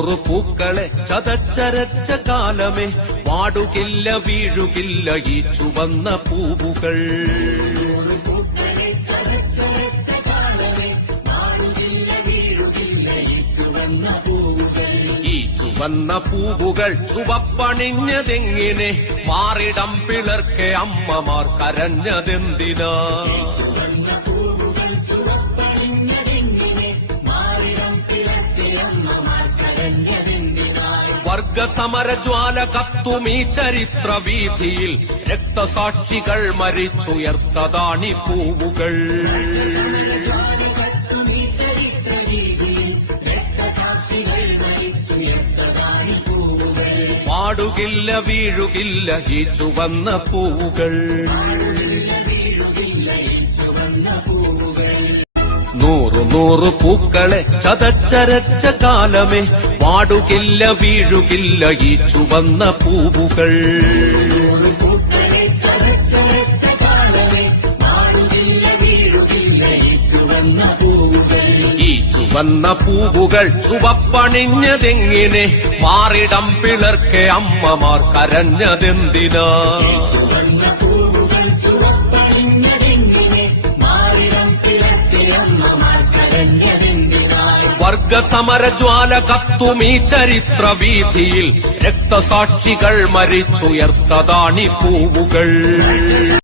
നൂറ് പൂക്കളെ ചതച്ചരച്ച കാലമേ വാടുകില്ല വീഴുകില്ല ഈ ചുവന്ന പൂവുകൾ. ഈ ചുവന്ന പൂവുകൾ ചുവപ്പണിഞ്ഞതെങ്ങിനെ മാറിടം പിളർക്കെ അമ്മമാർ കരഞ്ഞതെന്തിനാ? വർഗസമരജ്വാല കത്തുമീ ചരിത്ര വീഥിയിൽ രക്തസാക്ഷികൾ മരിച്ചുയർത്തതാണി പൂവുകൾ. വാടുകില്ല വീഴുകില്ല ഈ ചുവന്ന പൂവുകൾ. നൂറ് നൂറ് പൂക്കളെ ചതച്ചരച്ച കാലമേ വാടുകില്ല വീഴുകില്ല ഈ ചുവന്ന പൂവുകൾ. ഈ ചുവന്ന പൂവുകൾ ചുവപ്പണിഞ്ഞതെങ്ങിനെ മാറിടം പിളർക്കെ അമ്മമാർ കരഞ്ഞതെന്തിനാ? വർഗസമരജ്വാല കത്തുമീ ചരിത്ര വീഥിയിൽ രക്തസാക്ഷികൾ മരിച്ചുയർത്തതാണി പൂവുകൾ.